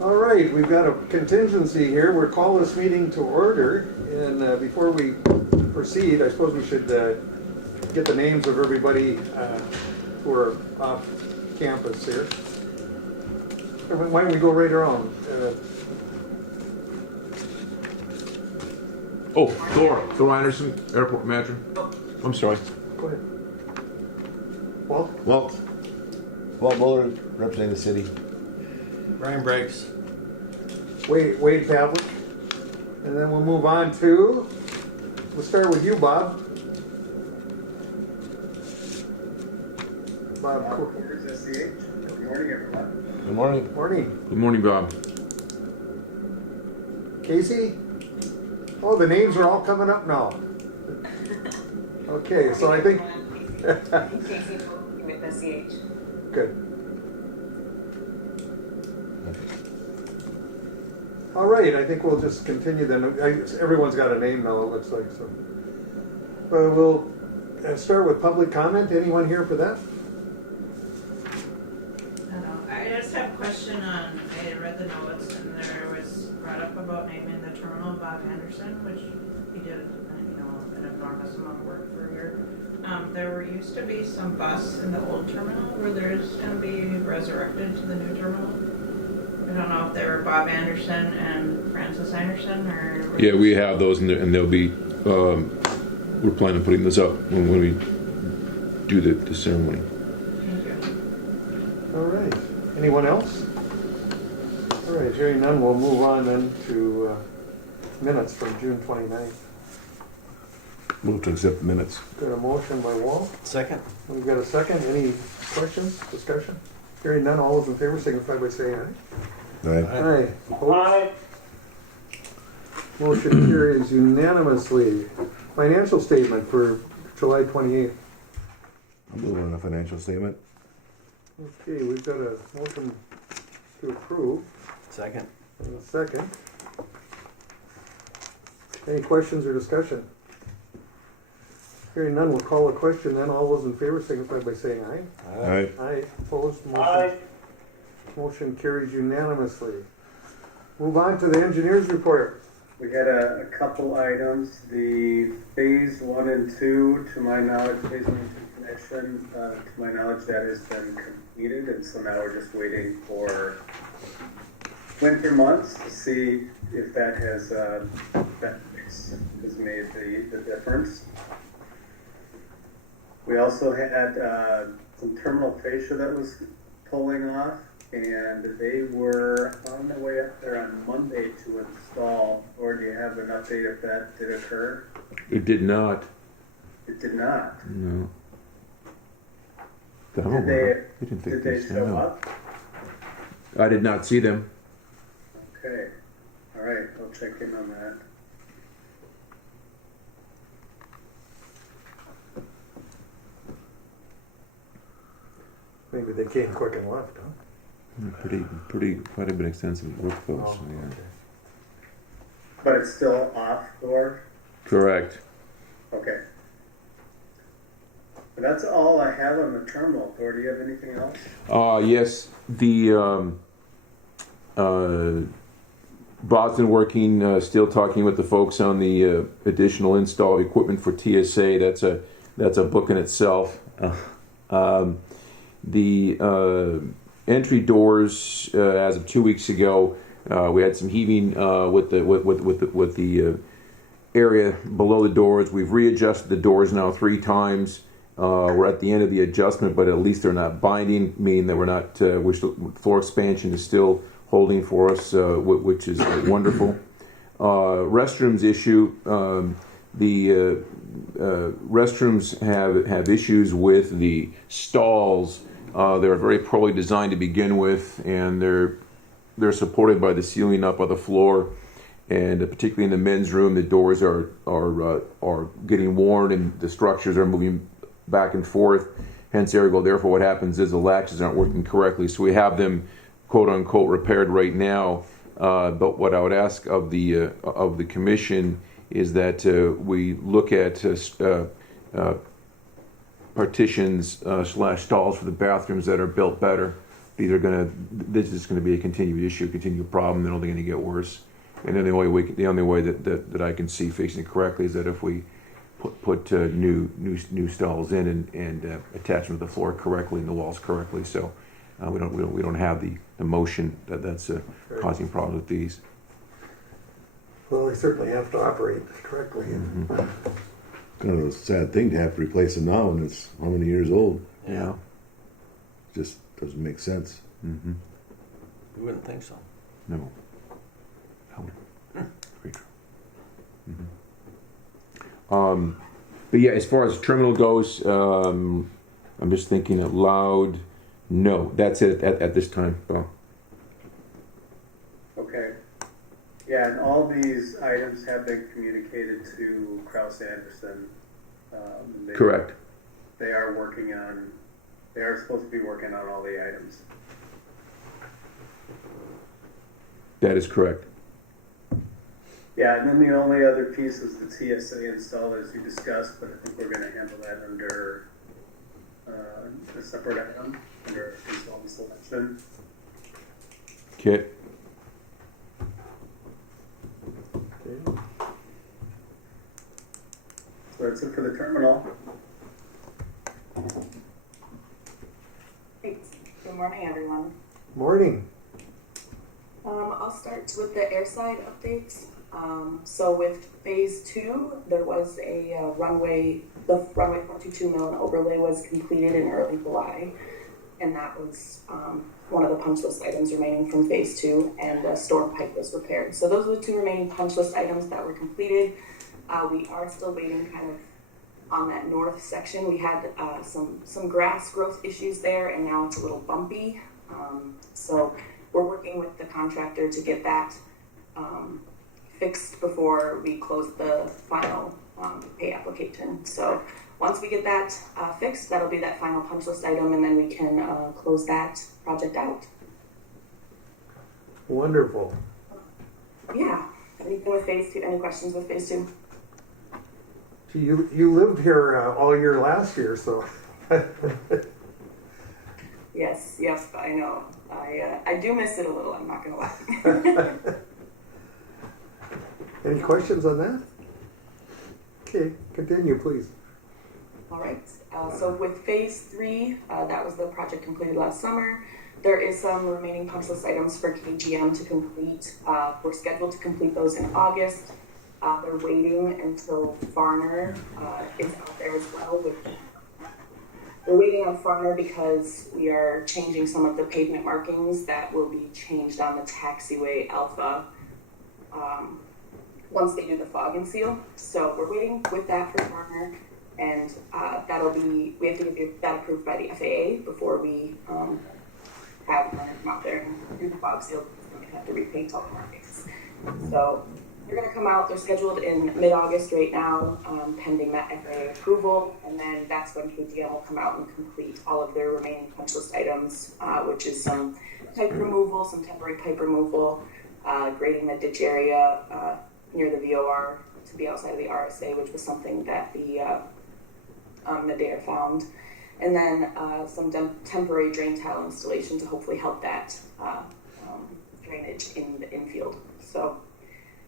All right, we've got a contingency here. We'll call this meeting to order. And before we proceed, I suppose we should get the names of everybody who are off campus here. Why don't we go right around? Thor Anderson, airport manager. I'm sorry. Go ahead. Walt? Walt Muller, representing the city. Brian Briggs. Wade Pavlik. And then we'll move on to, we'll start with you, Bob. Bob Cooper. Good morning, everyone. Good morning. Morning. Good morning, Bob. Casey? Oh, the names are all coming up now. Okay, so I think... Casey with the CH. Good. All right, I think we'll just continue then. Everyone's got a name now, it looks like. So, but we'll start with public comment. Anyone here for that? I just have a question on, I read the notes and there was brought up about naming the terminal Bob Anderson, which he did, an enormous amount of work for here. There used to be some bus in the old terminal where there's going to be resurrected to the new terminal. I don't know if they were Bob Anderson and Francis Anderson or... Yeah, we have those, and they'll be. We're planning on putting those up when we do the ceremony. Thank you. All right. Anyone else? All right, hearing none, we'll move on then to minutes from June 29th. Move to accept the minutes. Got a motion by Walt. Second. We've got a second. Any questions, discussion? Hearing none, all those in favor signify by saying aye. Aye. Aye. Opposed? Motion carries unanimously. Financial statement for July 28th. I'll move on the financial statement. Okay, we've got a motion to approve. Second. And a second. Any questions or discussion? Hearing none, we'll call a question then. All those in favor signify by saying aye. Aye. Aye. Opposed? Motion, Aye. motion carries unanimously. Move on to the engineer's report. We had a couple items. The phase 1 and 2, to my knowledge, phase 1 and 2 connection, to my knowledge, that has been completed, and so now we're just waiting for winter months to see if that has made the difference. We also had some terminal fascia that was pulling off, and they were on the way up there on Monday to install. Or do you have an update if that did occur? It did not. It did not. No. Did they show up? I did not see them. Okay. All right. I'll check in on that. Maybe they came quick and left, huh? Quite a bit extensive workflow. So, yeah. Okay. But it's still off, Thor? Correct. Okay. But that's all I have on the terminal. Thor, do you have anything else? Yes, the Bob's been working, still talking with the folks on the additional install equipment for TSA. That's a book in itself. The entry doors, as of 2 weeks ago, we had some heaving with the area below the doors. We've readjusted the doors now 3 times. We're at the end of the adjustment, but at least they're not binding, meaning that we're not. Which floor expansion is still holding for us, which is wonderful. Restrooms issue. The restrooms have issues with the stalls. They're very poorly designed to begin with, and they're supported by the ceiling up on the floor, and particularly in the men's room, the doors are getting worn and the structures are moving back and forth. Hence, therefore, what happens is the latches aren't working correctly. So we have them, quote unquote, repaired right now. But what I would ask of the commission is that we look at partitions / stalls for the bathrooms that are built better. this is gonna be a continued issue, continued problem. They're only gonna get worse. And then the only way that I can see fixing it correctly is that if we put new stalls in and attach them to the floor correctly and the walls correctly, so we don't have the motion that's causing problems with these. Well, they certainly have to operate correctly. Kind of a sad thing to have to replace them now, and it's how many years old? Yeah. Just doesn't make sense. Mm-hmm. You wouldn't think so. No. Very true. Mm-hmm. But yeah, as far as the terminal goes, I'm just thinking out loud. No, that's it at this time. Oh. Okay. Yeah, and all these items have been communicated to Kraus Anderson. Correct. They are supposed to be working on all the items. That is correct. Yeah, and then the only other piece is the TSA install, as you discussed, but I think we're going to handle that under a separate item, under consultant selection. Okay. So that's it for the terminal. Thanks. Good morning, everyone. Morning. I'll start with the airside updates. So with phase 2, there was a runway, the runway 422 mill and overlay was completed in early July. And that was one of the punch list items remaining from phase 2, and a storm pipe was repaired. So those are the 2 remaining punch list items that were completed. We are still waiting kind of on that north section. We had some grass growth issues there, and now it's a little bumpy. So we're working with the contractor to get that fixed before we close the final pay application. So once we get that fixed, that'll be that final punch list item, and then we can close that project out. Wonderful. Yeah. Anything with phase 2? Any questions with phase 2? Gee, you lived here all year last year, so. Yes, I know. I do miss it a little, I'm not gonna lie. Any questions on that? Okay, continue, please. All right, so with phase 3, that was the project completed last summer. There is some remaining punch list items for KGM to complete. We're scheduled to complete those in August. They're waiting until Farner is out there as well. We're waiting on Farner because we are changing some of the pavement markings that will be changed on the taxiway Alpha once they do the fog and seal. So we're waiting with that for Farner, and we have to get that approved by the FAA before we have Farner come out there and do the fog seal. We're going to have to repaint all the markings. So they're going to come out. They're scheduled in mid-August right now, pending that FAA approval, and then that's when KGM will come out and complete all of their remaining punch list items, which is some pipe removal, some temporary pipe removal, grading the ditch area near the VOR to be outside of the RSA, which was something that the data found, and then some temporary drain tile installation to hopefully help that drainage in the infield. So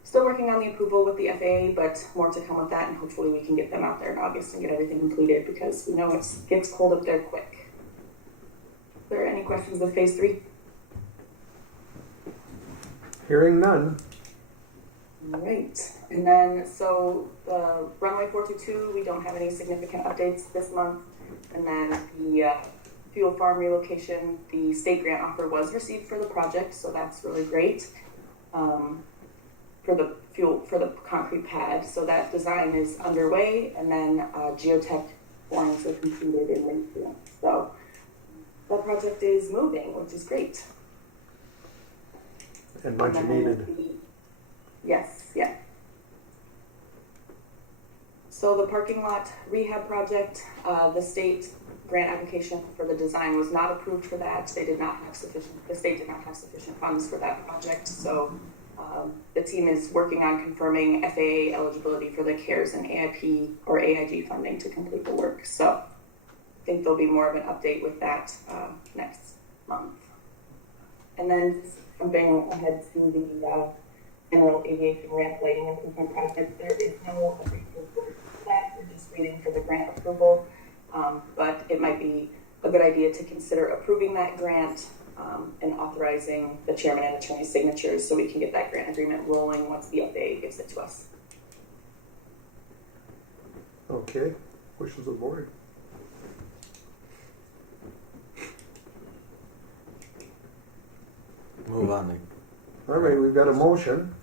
still working on the approval with the FAA, but more to come with that, and hopefully we can get them out there in August and get everything completed, because we know it gets cold up there quick. Are there any questions with phase 3? Hearing none. All right, and then so the runway 422, we don't have any significant updates this month, and then the fuel farm relocation, the state grant offer was received for the project, so that's really great. For the concrete pad, so that design is underway, and then geotech borings are completed in late June. So that project is moving, which is great. And much needed. Yes, yeah. So the parking lot rehab project, the state grant application for the design was not approved for that. The state did not have sufficient funds for that project. So the team is working on confirming FAA eligibility for the CARES and AIP or AIG funding to complete the work. So I think there'll be more of an update with that next month. And then jumping ahead to the general aviation ramp lighting improvement project, there is no approval for that. We're just waiting for the grant approval. But it might be a good idea to consider approving that grant and authorizing the chairman and attorney's signatures so we can get that grant agreement rolling once the FAA gives it to us. Okay, wishes of the board. Move on. All right, we've got a motion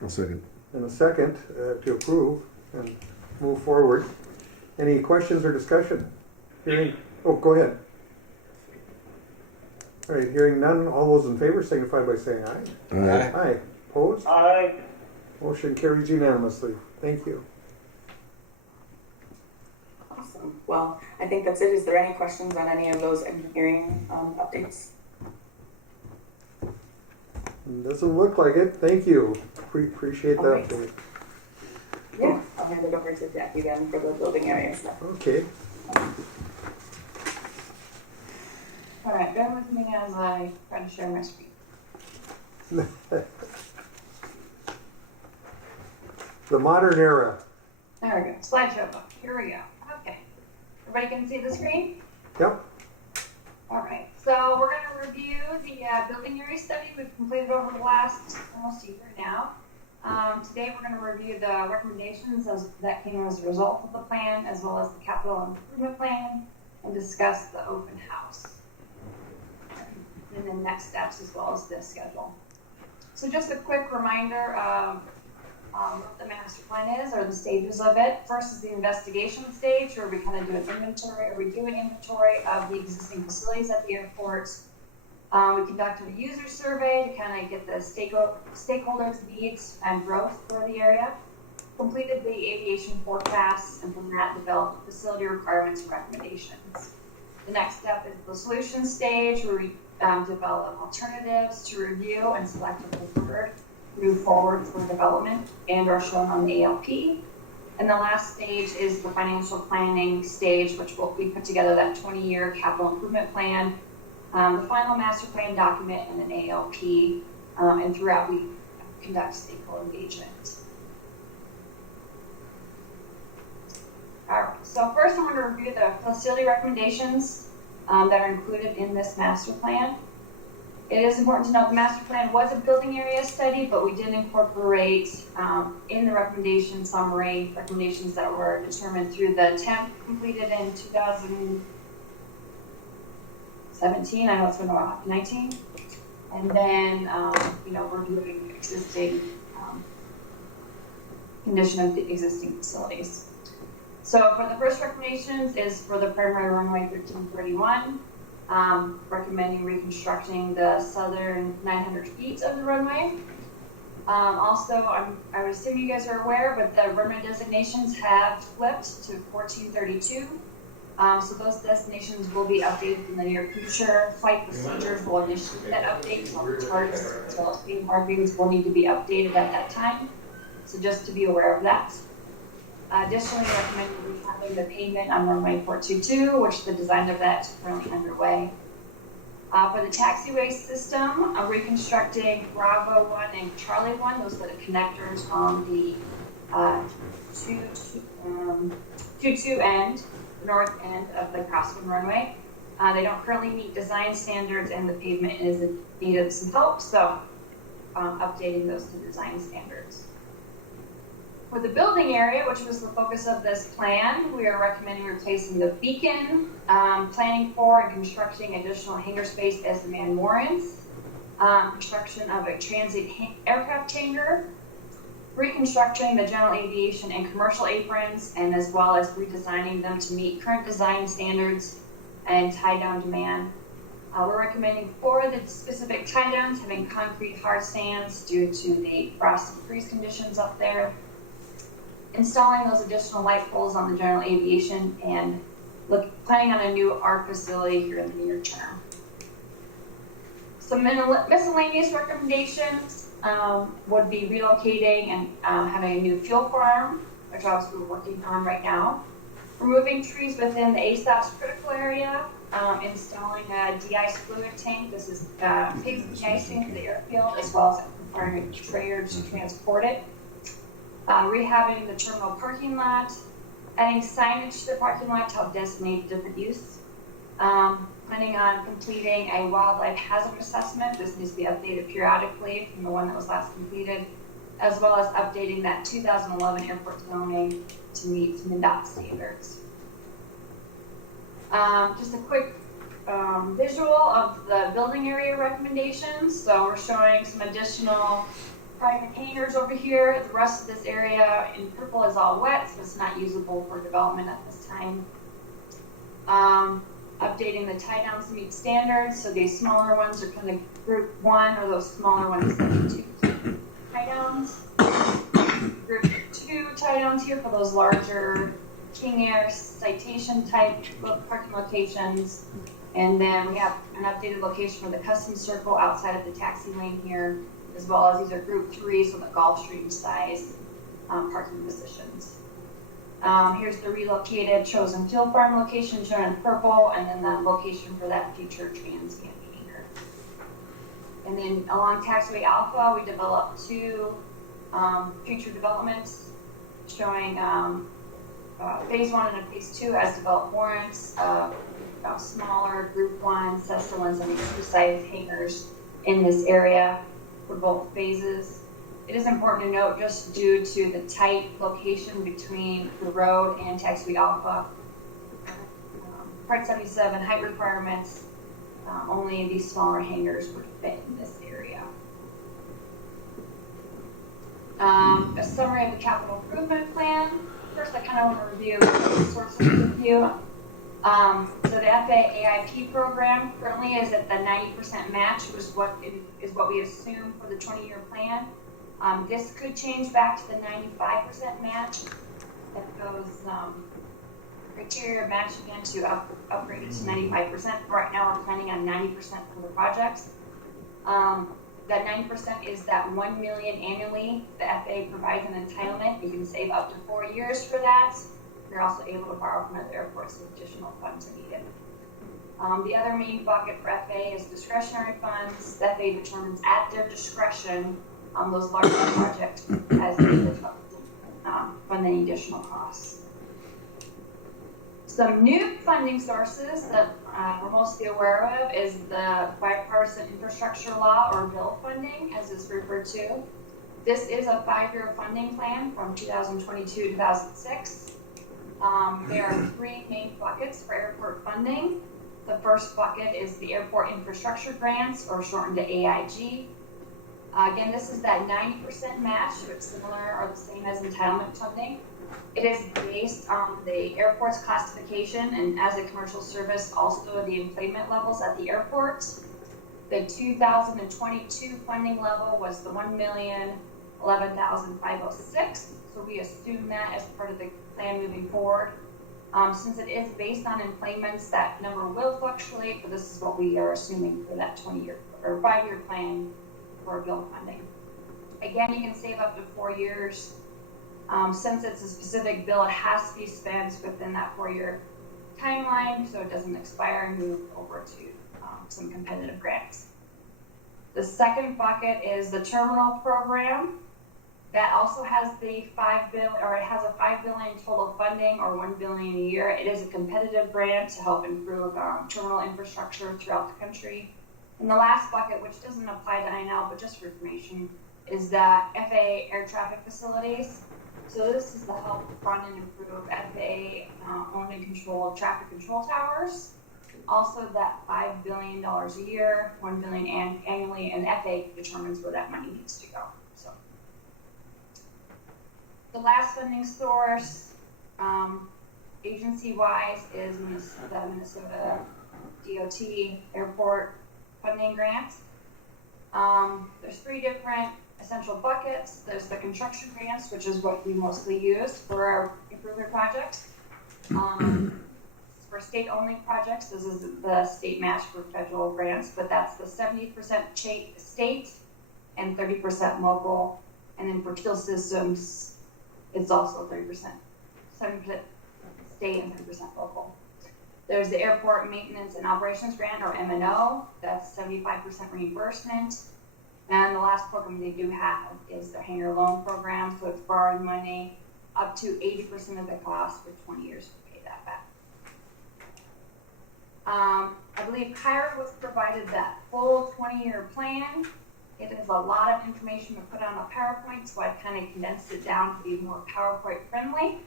I'll second. and a second to approve and move forward. Any questions or discussion? Hearing, oh, go ahead. All right, hearing none, all those in favor signify by saying aye. Aye. Aye. Opposed? Aye. Motion carries unanimously. Thank you. Awesome. Well, I think that's it. Is there any questions on any of those engineering updates? Doesn't look like it. Thank you. Appreciate that. Alright. Yeah, I'll hand it over to Jackie then for the building area stuff. Okay. All right, bear with me as I try to share my screen. The modern era. There we go. Slideshow book. Here we go. Okay. Everybody can see the screen? Yep. All right. So we're going to review the building area study we've completed over the last almost a year now. Today we're going to review the recommendations that came as a result of the plan, as well as the capital improvement plan, and discuss the open house. And then next steps, as well as this schedule. So just a quick reminder of what the master plan is, or the stages of it. First is the investigation stage, where we kind of do an inventory, or we do an inventory of the existing facilities at the airport. We conducted a user survey to kind of get the stakeholders' needs and growth for the area. Completed the aviation forecasts, and from that developed facility requirements and recommendations. The next step is the solution stage, where we develop alternatives to review and select a preferred move forward for development and are shown on the ALP. And the last stage is the financial planning stage, which we put together that 20-year capital improvement plan, the final master plan document, and an ALP. And throughout, we conduct stakeholder engagement. All right, so first I'm going to review the facility recommendations that are included in this master plan. It is important to note the master plan was a building area study, but we did incorporate in the recommendation summary recommendations that were determined through the TEMP completed in 2017. I know it's been a while, 19. And then, reviewing existing condition of the existing facilities. So for the first recommendations is for the primary runway 1331. Recommending reconstructing the southern 900 feet of the runway. Also, I would assume you guys are aware, but the runway designations have flipped to 1432. So those designations will be updated in the near future. Flight procedures will initiate that update, so the charts as well as beam markings will need to be updated at that time. So just to be aware of that. Additionally, recommending recapping the pavement on runway 422, which the design of that is currently underway. For the taxiway system, reconstructing Bravo 1 and Charlie 1, those are the connectors on the 2-2 end, north end of the crosswind runway. They don't currently meet design standards, and the pavement is in need of some help, so updating those to design standards. For the building area, which was the focus of this plan, we are recommending replacing the beacon, planning for and constructing additional hangar space as demand warrants, construction of a transit aircraft hangar, reconstructing the general aviation and commercial aprons, and as well as redesigning them to meet current design standards and tie down demand. We're recommending for the specific tie downs having concrete hard stands due to the frost and freeze conditions up there. Installing those additional light poles on the general aviation, and planning on a new ARC facility here in the near term. Some miscellaneous recommendations would be relocating and having a new fuel farm, which obviously we're working on right now. Removing trees within the ASAP's critical area, installing a de-ice fluid tank. This is paving de-icing for the airfield, as well as requiring a trailer to transport it. Rehabbing the terminal parking lot, adding signage to the parking lot to help designate different use. Planning on completing a wildlife hazard assessment. This needs to be updated periodically from the one that was last completed, as well as updating that 2011 airport zoning to meet MnDOT standards. Just a quick visual of the building area recommendations. So we're showing some additional private hangars over here. The rest of this area in purple is all wet, so it's not usable for development at this time. Updating the tie downs to meet standards. So these smaller ones are kind of group 1, or those smaller ones that are 2 tie downs. Group 2 tie downs here for those larger King Air citation type parking locations. And then we have an updated location for the custom circle outside of the taxi lane here, as well as these are group 3s with a Gulfstream size parking positions. Here's the relocated chosen fuel farm location shown in purple, and then the location for that future Trans Am hangar. And then along Taxiway Alpha, we developed 2 future developments showing phase 1 and phase 2 as developed warrants, smaller group 1, Cessna 172-size hangars in this area for both phases. It is important to note, just due to the tight location between the road and Taxiway Alpha, Part 77 height requirements, only these smaller hangars would fit in this area. A summary of the capital improvement plan. First, I kind of want to review the sources with you. So the FAA AIP program currently is at the 90% match, which is what we assume for the 20-year plan. This could change back to the 95% match if those criteria match again to upgrade it to 95%. Right now, we're planning on 90% for the projects. That 90% is that $1 million annually. The FAA provides an entitlement. You can save up to 4 years for that. You're also able to borrow from other airports with additional funds if needed. The other main bucket for FAA is discretionary funds. The FAA determines at their discretion those larger projects as they fund any additional costs. Some new funding sources that we're mostly aware of is the bipartisan infrastructure law, or bill funding, as it's referred to. This is a 5-year funding plan from 2022 to 2006. There are 3 main buckets for airport funding. The first bucket is the airport infrastructure grants, or shortened to AIG. Again, this is that 90% match, so it's similar or the same as entitlement funding. It is based on the airport's classification and as a commercial service, also the employment levels at the airport. The 2022 funding level was the $1,011,506. So we assume that as part of the plan moving forward. Since it is based on employments, that number will fluctuate, but this is what we are assuming for that 20-year or 5-year plan for bill funding. Again, you can save up to 4 years. Since it's a specific bill, it has to be spent within that 4-year timeline, so it doesn't expire and move over to some competitive grants. The second bucket is the terminal program. That also has the $5 billion total funding, or $1 billion a year. It is a competitive grant to help improve terminal infrastructure throughout the country. And the last bucket, which doesn't apply to INL, but just for information, is that FAA air traffic facilities. So this is to help fund and improve FAA owned and controlled traffic control towers. Also, that $5 billion a year, $1 billion annually, and FAA determines where that money needs to go. So the last funding source, agency-wise, is the Minnesota DOT airport funding grants. There's 3 different essential buckets. There's the construction grants, which is what we mostly use for our improvement projects. For state-only projects, this is the state match for federal grants, but that's the 70% state and 30% local. And then for kill systems, it's also 30%, 70% state and 30% local. There's the Airport Maintenance and Operations Grant, or M&O. That's 75% reimbursement. And the last program they do have is the Hangar Loan Program, so it's borrowing money up to 80% of the cost for 20 years to pay that back. I believe Kyra was provided that full 20-year plan. It is a lot of information to put on a PowerPoint, so I kind of condensed it down to be more PowerPoint friendly.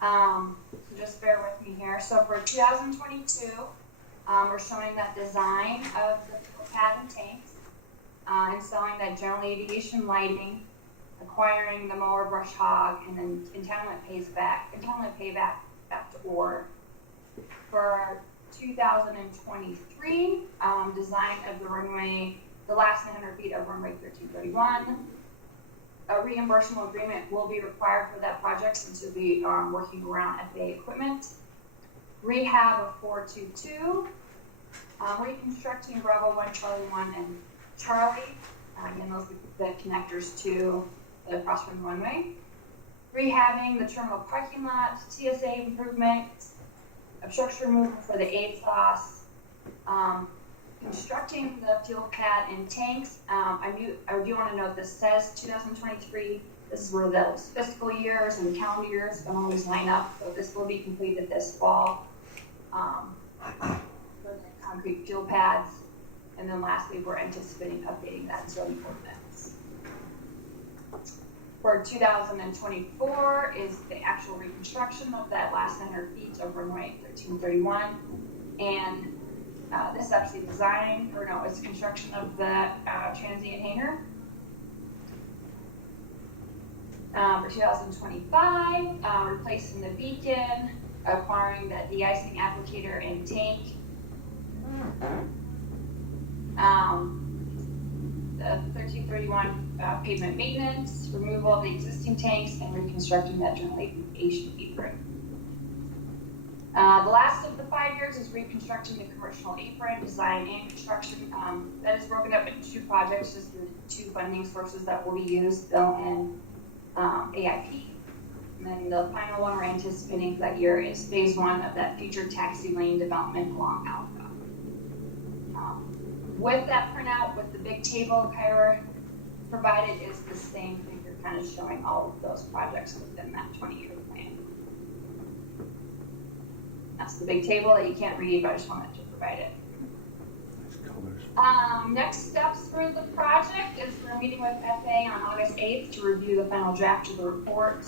So just bear with me here. So for 2022, we're showing that design of the fuel pad and tanks, installing that general aviation lighting, acquiring the mower brush hog, and then entitlement payback back to OR. For 2023, design of the runway, the last 900 feet of runway 1331. A reimbursable agreement will be required for that project since we'll be working around FAA equipment. Rehab of 422. Reconstructing Bravo 1, Charlie 1, and Charlie. Again, those are the connectors to the cross-run runway. Rehabbing the terminal parking lot, TSA improvements, obstruction removal for the ASOS, constructing the fuel pad and tanks. I do want to note this says 2023. This is where those fiscal years and calendar years don't always line up, so this will be completed this fall. For the concrete fuel pads. And then lastly, we're anticipating updating that zoning ordinance. For 2024 is the actual reconstruction of that last 900 feet of runway 1331. And this is actually it's construction of the transient hangar. For 2025, replacing the beacon, acquiring the de-icing applicator and tank. The 1331 pavement maintenance, removal of the existing tanks, and reconstructing that general aviation apron. The last of the 5 years is reconstructing the commercial apron, design and construction. That is broken up into 2 projects, just the 2 funding sources that will be used, bill and AIP. And then the final one we're anticipating for that year is phase 1 of that future taxi lane development along Alpha. With that printout, with the big table Kyra provided, is the same thing. You're kind of showing all of those projects within that 20-year plan. That's the big table that you can't read, but I just wanted to provide it. Next steps for the project is we're meeting with FAA on August 8th to review the final draft of the report.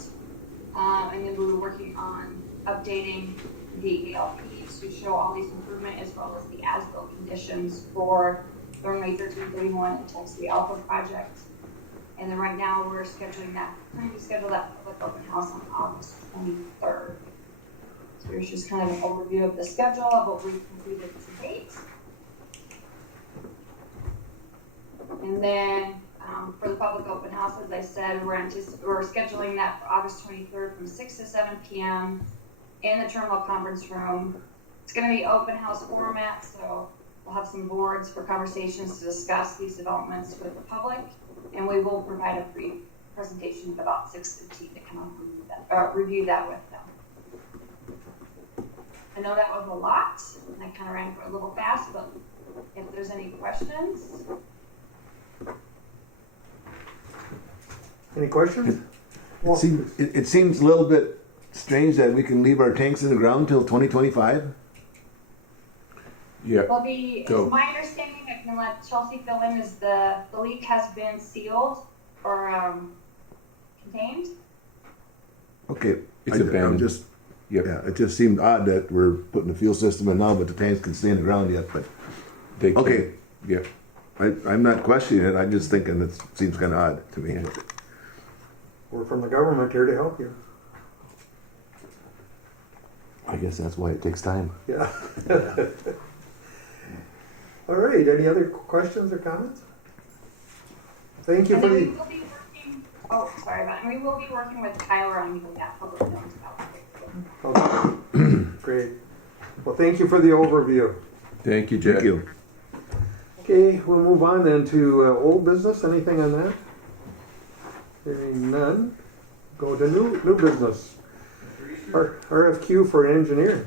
And then we're working on updating the ALPs to show all these improvements as well as the as-built conditions for runway 1331 and Taxi Alpha project. And then right now we're scheduling that, trying to schedule that public open house on August 23rd. So here's just kind of an overview of the schedule of what we've completed to date. And then for the public open house, as I said, we're scheduling that for August 23rd from 6 to 7 p.m. in the terminal conference room. It's going to be open house format, so we'll have some boards for conversations to discuss these developments with the public, and we will provide a brief presentation at about 6:15 to come up review that with them. I know that was a lot, and I kind of ran for a little fast, but if there's any questions. Any questions? It seems a little bit strange that we can leave our tanks in the ground till 2025. Yeah. Well, my understanding, I can let Chelsea fill in, is the leak has been sealed or contained. Okay. It's abandoned. Yeah, it just seemed odd that we're putting the fuel system in now, but the tanks can stay in the ground yet. But They can. okay, Yeah. I'm not questioning it. I'm just thinking it seems kind of odd to me. Yeah. We're from the government here to help you. I guess that's why it takes time. Yeah. All right, any other questions or comments? Thank you And for then we the... will be working, we will be working with Tyler on that public notice about it. Okay. Great. Well, thank you for the overview. Thank you, Jack. Thank you. Okay, we'll move on then to old business. Anything on that? Hearing none. Go to new business. RFQ for engineer.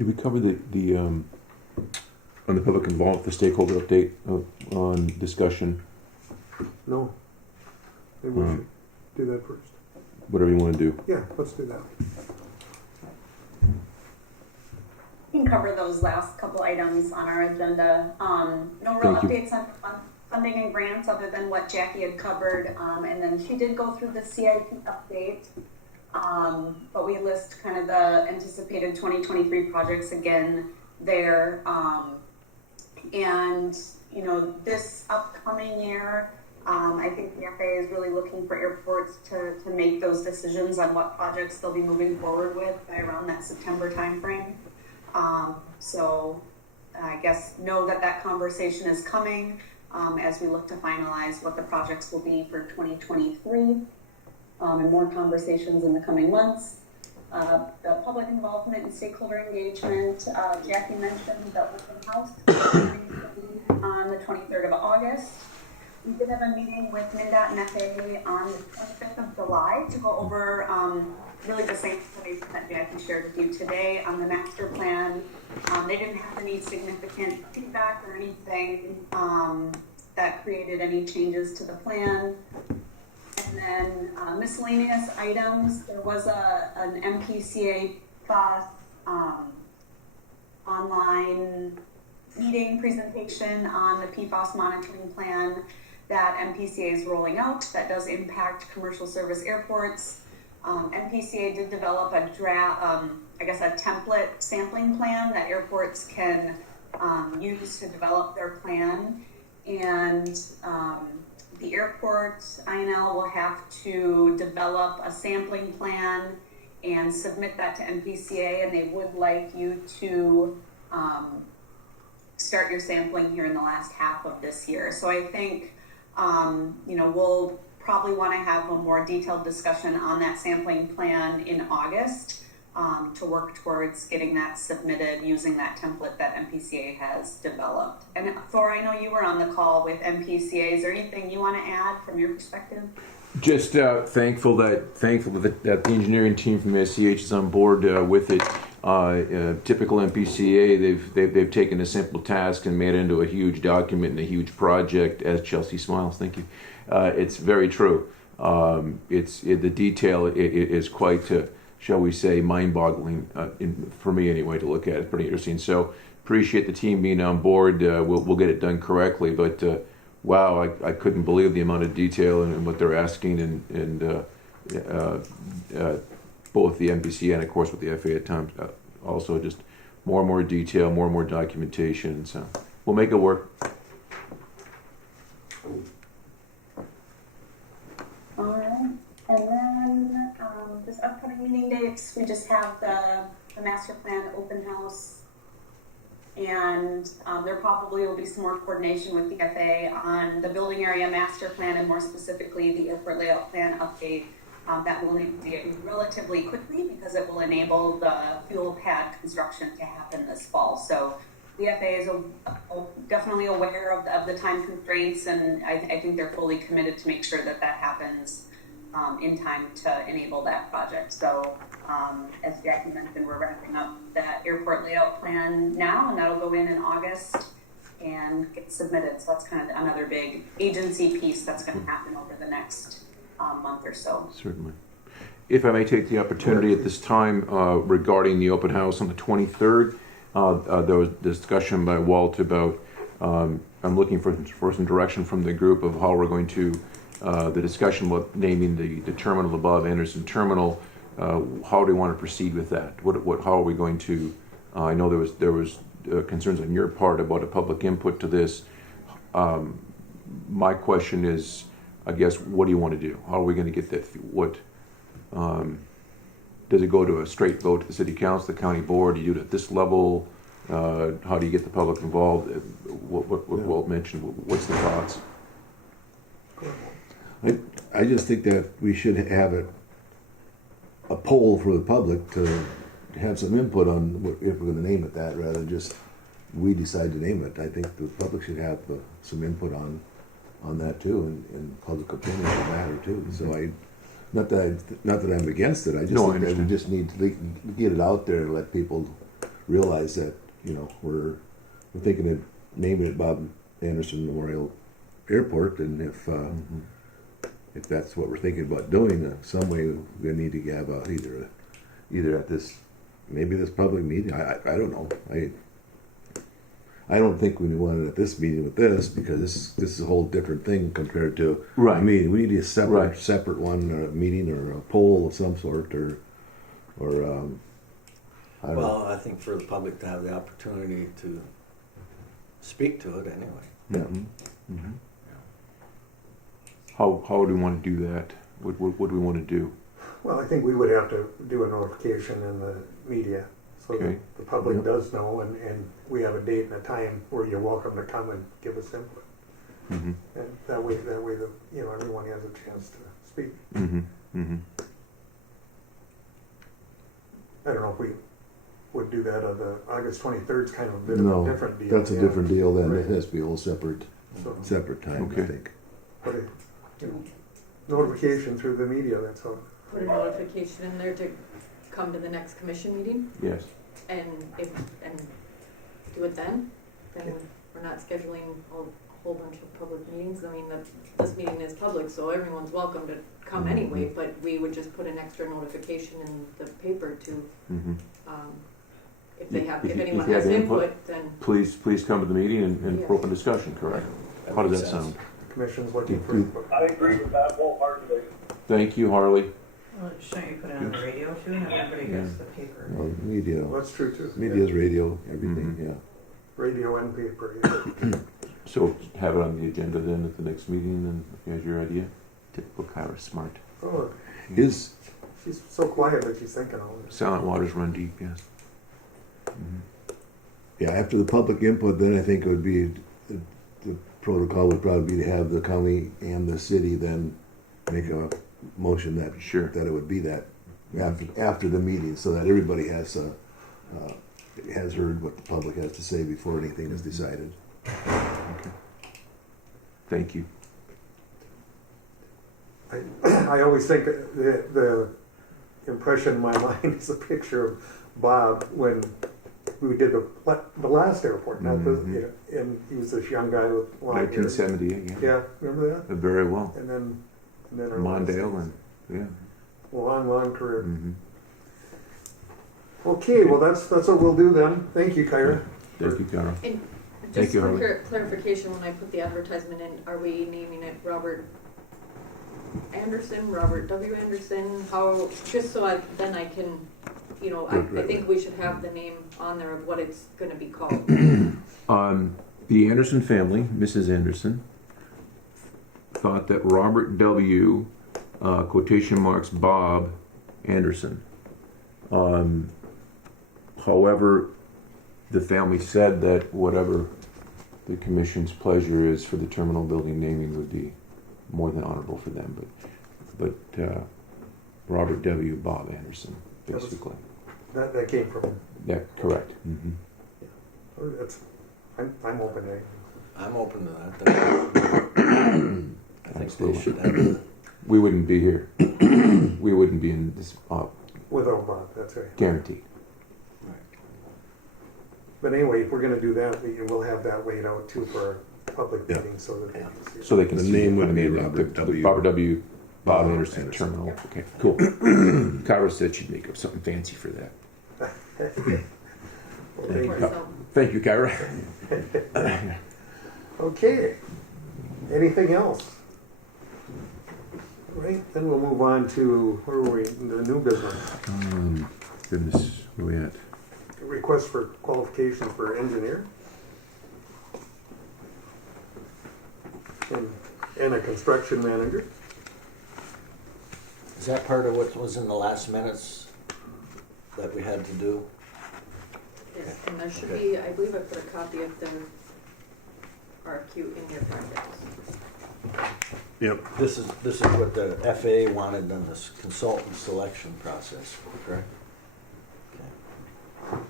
Did we cover the on the public involved, the stakeholder update on discussion? No. Maybe we should do that first. Whatever you want to do. Yeah, let's do that. We can cover those last couple items on our agenda. No real Thank you. updates on funding and grants other than what Jackie had covered. And then she did go through the CIP update. But we list kind of the anticipated 2023 projects again there. And, you know, this upcoming year, I think the FAA is really looking for airports to make those decisions on what projects they'll be moving forward with by around that September timeframe. So I guess know that conversation is coming as we look to finalize what the projects will be for 2023, and more conversations in the coming months. The public involvement and stakeholder engagement, Jackie mentioned the open house on the 23rd of August. We did have a meeting with MnDOT and FAA on the 25th of July to go over really the same information that Jackie shared with you today on the master plan. They didn't have any significant feedback or anything that created any changes to the plan. And then miscellaneous items, there was an MPCA online meeting presentation on the PFAS monitoring plan that MPCA is rolling out that does impact commercial service airports. MPCA did develop a draft, a template sampling plan that airports can use to develop their plan. And the airport INL will have to develop a sampling plan and submit that to MPCA, and they would like you to start your sampling here in the last half of this year. So I think, we'll probably want to have a more detailed discussion on that sampling plan in August to work towards getting that submitted using that template that MPCA has developed. And Thor, I know you were on the call with MPCA. Is there anything you want to add from your perspective? Just thankful that the engineering team from SCH is on board with it. Typical MPCA, they've taken a simple task and made it into a huge document and a huge project. As Chelsea smiles, thank you. It's very true. The detail is quite, shall we say, mind-boggling for me anyway to look at. It's pretty interesting. So appreciate the team being on board. We'll get it done correctly, but. Wow, I couldn't believe the amount of detail and what they're asking, and both the MPCA and, of course, with the FAA at times. Also, just more and more detail, more and more documentation. So we'll make it work. All right, and then this upcoming meeting dates, we just have the master plan open house. And there probably will be some more coordination with the FAA on the building area master plan and more specifically the airport layout plan update that will need to get relatively quickly because it will enable the fuel pad construction to happen this fall. So the FAA is definitely aware of the time constraints, and I think they're fully committed to make sure that happens in time to enable that project. So as Jackie mentioned, we're wrapping up that airport layout plan now, and that'll go in August and get submitted. So that's kind of another big agency piece that's going to happen over the next month or so. Certainly. If I may take the opportunity at this time regarding the open house on the 23rd, there was discussion by Walt about I'm looking for some direction from the group of how we're going to the discussion about naming the terminal above Anderson Terminal. How do we want to proceed with that? How are we going to? I know there was concerns on your part about a public input to this. My question is, I guess, what do you want to do? How are we going to get that? What does it go to a straight vote to the city council, the county board? Do you do it at this level? How do you get the public involved? What Walt mentioned. What's the thoughts? I just think that we should have a poll for the public to have some input on if we're going to name it that, rather than just we decide to name it. I think the public should have some input on that too, and public opinion will matter too. So not that I'm against it. I just think that we just need to get it out there and let people realize that, you know, we're thinking of naming it Bob Anderson Memorial Airport, and if that's what we're thinking about doing, some way we need to have either at this, maybe this public meeting. I don't know. I don't think we want it at this meeting with this, because this is a whole different thing compared to Right. a meeting. We need a separate Right. separate one, or a meeting, or a poll of some sort, or I don't know. Well, I think for the public to have the opportunity to speak to it anyway. Yeah. How would we want to do that? What do we want to do? Well, I think we would have to do a notification in the media, so Okay. that the public Yeah. does know, and we have a date and a time where you're welcome to come and give us input. Mm-hmm. And that way, everyone has a chance to speak. Mm-hmm. Mm-hmm. I don't know if we would do that on the August 23rd. Is kind of a bit No, of a different deal. that's a yeah. different deal. Then Right. it has to be a whole separate time. Okay. I think. But notification through the media. That's all. Put a notification in there to come to the next commission meeting Yes. and do it then. Then we're not scheduling a whole bunch of public meetings. I mean, this meeting is public, so everyone's welcome to come anyway, but we would just put an extra notification in the paper to, Mm-hmm. if anyone has input, then. Please come to the meeting and for open discussion. Correct. How does that makes sense. sound? The commission's looking for Do- input. I agree with that wholeheartedly. Thank you, Harley. Well, shouldn't you put it on the radio too, and everybody gets the paper? Well, media, Well, that's true too. media's radio, everything. Mhm. Yeah. Radio and paper. Yeah. So have it on the agenda then at the next meeting, and here's your idea. Typical Kyra, smart. Oh, Is she's so quiet that she's thinking all this. Silent waters run deep. Yes. Mm-hmm. yeah, after the public input, then I think it would be the protocol would probably be to have the county and the city then make a motion that Sure. that it would be that after the meeting, so that everybody has heard what the public has to say before anything is decided. Thank you. I always think the impression in my mind is a picture of Bob when we did the last airport, not the, Mhm. you know, and he was this young guy with long hair. 1970 again. Yeah, remember that? Very well. And then our Mondale and yeah. long career. Mm-hmm. Okay, well that's what we'll do then. Thank you, Kyra. Thank you, Carol. And Thank just you, for Harley. clarification, when I put the advertisement in, are we naming it Robert Anderson, Robert W. Anderson? How, just so then I can, I think we should have the name on there of what it's gonna be called. The Anderson family, Mrs. Anderson, thought that Robert W. Quotation marks Bob Anderson. However, the family said that whatever the commission's pleasure is for the terminal building naming would be more than honorable for them. But Robert W. Bob Anderson, basically. That came from. That correct. Mm-hmm. I'm open to it. I'm open to that. I think they should have it. We wouldn't be here. We wouldn't be in this Without Bob, that's right. guarantee. But anyway, if we're going to do that, we'll have that laid out too for our public Yeah. meeting so that they can see it. So they can The see name it. would I be mean, Robert W. Robert W. Bob Bob Anderson, Anderson. terminal. Okay, cool. Kyra said she'd make up something fancy for that. Okay. Thank you, Kyra. Okay. Anything else? Right, then we'll move on to, where are we, the new business. Goodness, where are we at? Request for qualifications for engineer. And a construction manager. Is that part of what was in the last minutes that we had to do? Yes, and there should be, I believe I put a copy of the RQ in your packets. Yep. This is what the FAA wanted in this consultant selection process, correct? Okay.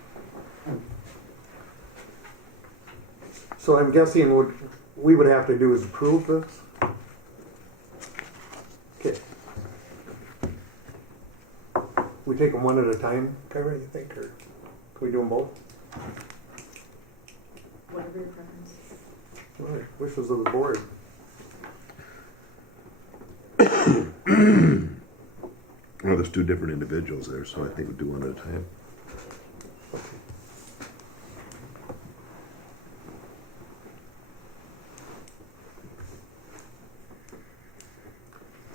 So I'm guessing what we would have to do is approve this? Okay. We take them one at a time, Kyra, you think, or can we do them both? Whatever your preference. All right, wishes of the board. Well, there's two different individuals there, so I think we'll do one at a time.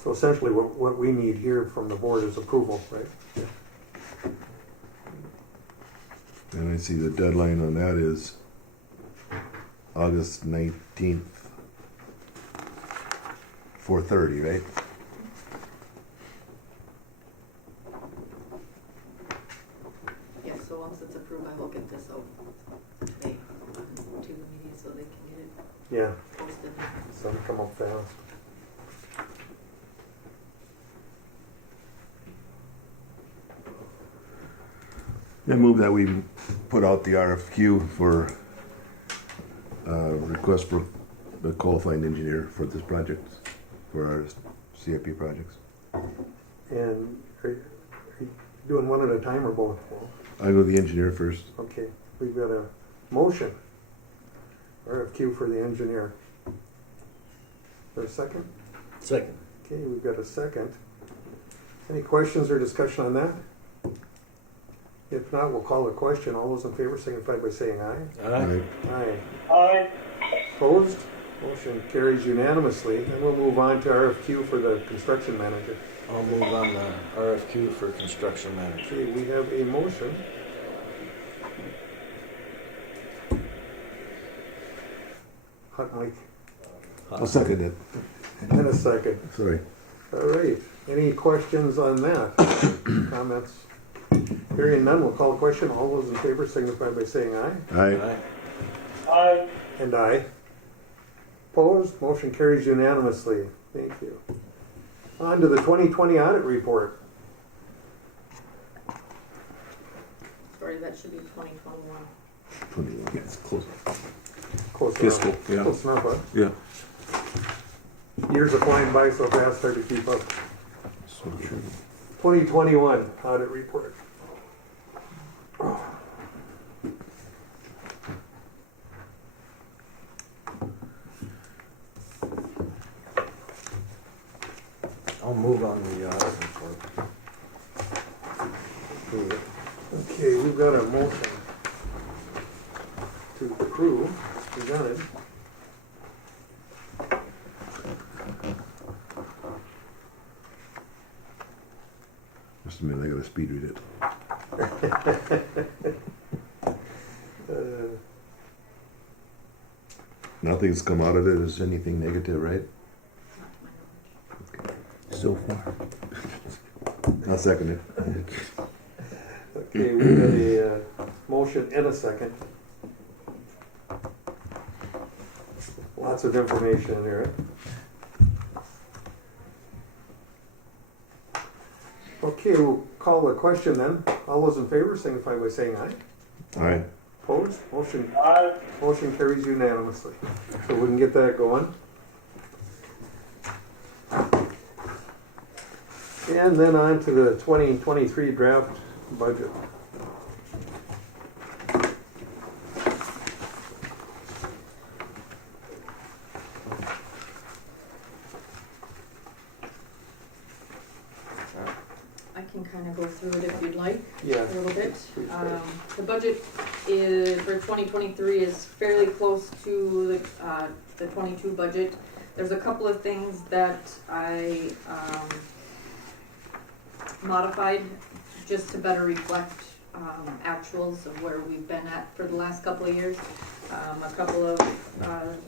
So essentially, what we need here from the board is approval, right? And I see the deadline on that is August 19th, 4:30, right? Yes, so once it's approved, I will get this out today to the media so they can get it Yeah, posted. so come up fast. I move that we put out the RFQ for request for a qualified engineer for this project, for our CIP projects. And are you doing one at a time or both? I go the engineer first. Okay, we've got a motion. RFQ for the engineer. Is there a second? Second. Okay, we've got a second. Any questions or discussion on that? If not, we'll call the question. All those in favor signify by saying aye. Aye. Aye. Aye. Opposed? Motion carries unanimously. Then we'll move on to RFQ for the construction manager. I'll move on the RFQ for construction manager. Okay, we have a motion. Hot mic. I'll second it. And a second. Sorry. All right. Any questions on that? Comments? Hearing none, we'll call the question. All those in favor signify by saying aye. Aye. Aye. And aye. Opposed? Motion carries unanimously. Thank you. On to the 2020 audit report. Sorry, that should be 2021. 21. It's close. Close Fiscal, enough. yeah. Close enough, huh? Yeah. Years are flying by so fast, hard to keep up. So true. 2021 audit report. I'll move on the audit report. Approve it. Okay, we've got a motion to approve, presented. Just a minute, I gotta speed read it. Nothing's come out of it as anything negative, right? Not to my knowledge. So far. I'll second it. Okay, we've got a motion and a second. Lots of information in there. Okay, we'll call the question then. All those in favor signify by saying aye. Aye. Opposed? Motion carries unanimously. So we can get that going. And then on to the 2023 draft budget. I can kind of go through it if you'd like. Yeah. A little bit. Please do. The budget is, for 2023 is fairly close to the 22 budget. There's a couple of things that I modified just to better reflect actuals of where we've been at for the last couple of years. A couple of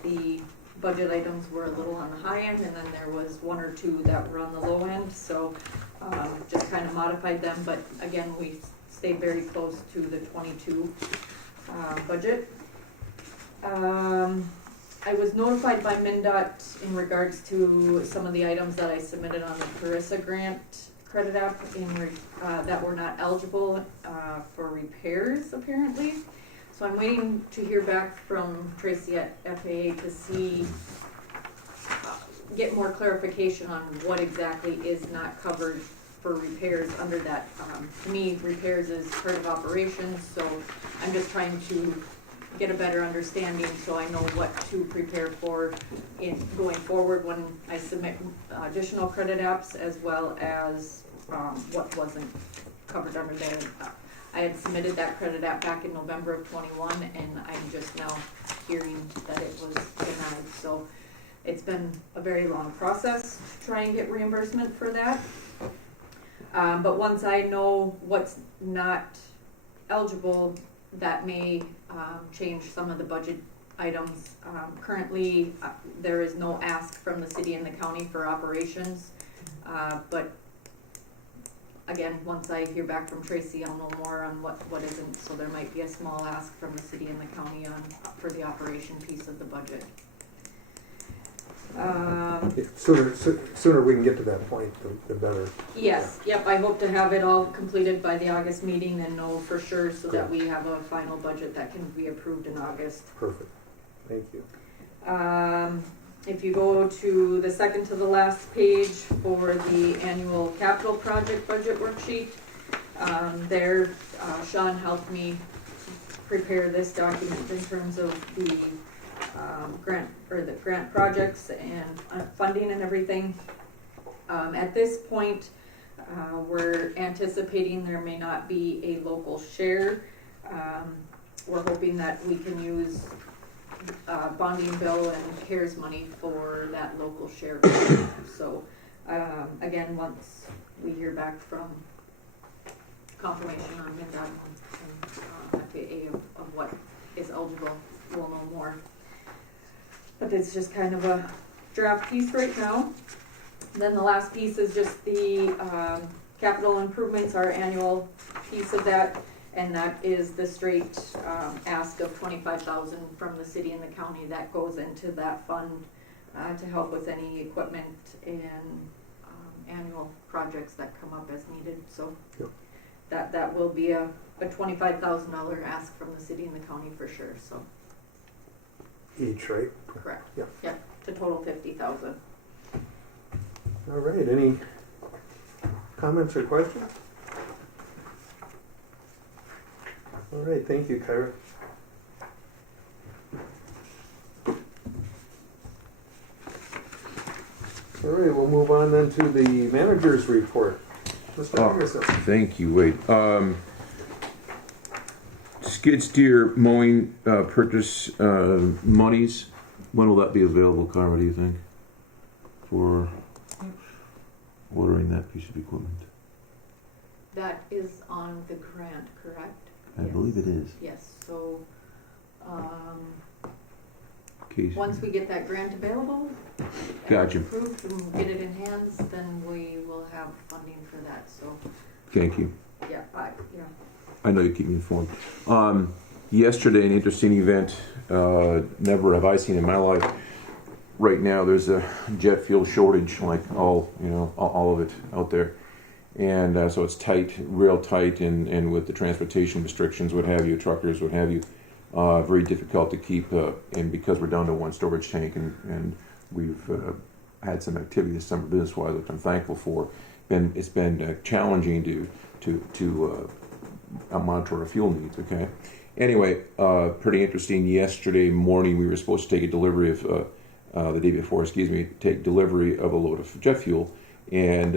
the budget items were a little on the high end, and then there was one or two that were on the low end, so just kind of modified them, but again, we stayed very close to the 22 budget. I was notified by MnDOT in regards to some of the items that I submitted on the Carissa grant credit app that were not eligible for repairs apparently. So I'm waiting to hear back from Tracy at FAA to see, get more clarification on what exactly is not covered for repairs under that. To me, repairs is part of operations, so I'm just trying to get a better understanding so I know what to prepare for in going forward when I submit additional credit apps, as well as what wasn't covered under there. I had submitted that credit app back in November of 21, and I'm just now hearing that it was denied. So it's been a very long process to try and get reimbursement for that. But once I know what's not eligible, that may change some of the budget items. Currently, there is no ask from the city and the county for operations, but again, once I hear back from Tracy, I'll know more on what isn't, so there might be a small ask from the city and the county for the operation piece of the budget. Sooner we can get to that point, the better. Yes, yep, I hope to have it all completed by the August meeting and know for sure so that we have a final budget that can be approved in August. Perfect. Thank you. If you go to the second to the last page for the annual capital project budget worksheet, there Sean helped me prepare this document in terms of the grant projects and funding and everything. At this point, we're anticipating there may not be a local share. We're hoping that we can use bonding bill and CARES money for that local share. So again, once we hear back from confirmation on MnDOT and FAA of what is eligible, we'll know more. But it's just kind of a draft piece right now. Then the last piece is just the capital improvements, our annual piece of that. And that is the straight ask of $25,000 from the city and the county that goes into that fund to help with any equipment and annual projects that come up as needed. So that will be a $25,000 ask from the city and the county for sure. So Each, right? correct. Yeah. Yep. To total $50,000. All right. Any comments or questions? All right, thank you, Kyra. All right, we'll move on then to the manager's report. Mr. Anderson. Thank you, Wade. Skid steer mowing purchase monies. When will that be available, Kyra, do you think? For ordering that piece of equipment? That is on the grant, correct? I believe it is. Yes, so Casey. once we get that grant available, Gotcha. approved and get it in hands, then we will have funding for that, so, Thank you. yeah, I know you keep me informed. Yesterday, an interesting event. Never have I seen in my life. Right now, there's a jet fuel shortage, like all of it out there. And so it's tight, real tight, and with the transportation restrictions, what have you, truckers, what have you, very difficult to keep. And because we're down to one storage tank, and we've had some activity this summer business-wise, which I'm thankful for. It's been challenging to monitor our fuel needs. Okay. Anyway, pretty interesting. Yesterday morning, we were supposed to take a delivery of the day before, take delivery of a load of jet fuel. And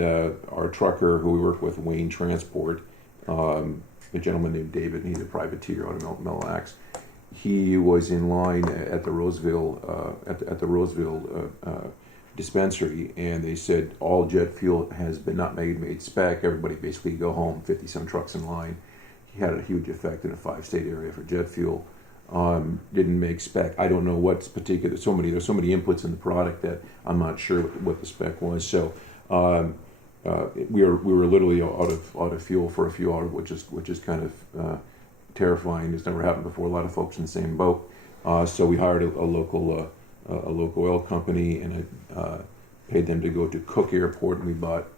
our trucker, who we work with, Wayne Transport, a gentleman named David, and he's a privateer out of Mille Lacs. He was in line at the Roseville dispensary, and they said all jet fuel has been not made spec. Everybody basically go home. 50-some trucks in line. He had a huge effect in a 5-state area for jet fuel. Didn't make spec. I don't know what's particular. There's so many inputs in the product that I'm not sure what the spec was. So. We were literally out of fuel for a few hours, which is kind of terrifying. It's never happened before. A lot of folks in the same boat. So we hired a local oil company, and I paid them to go to Cook Airport, and we bought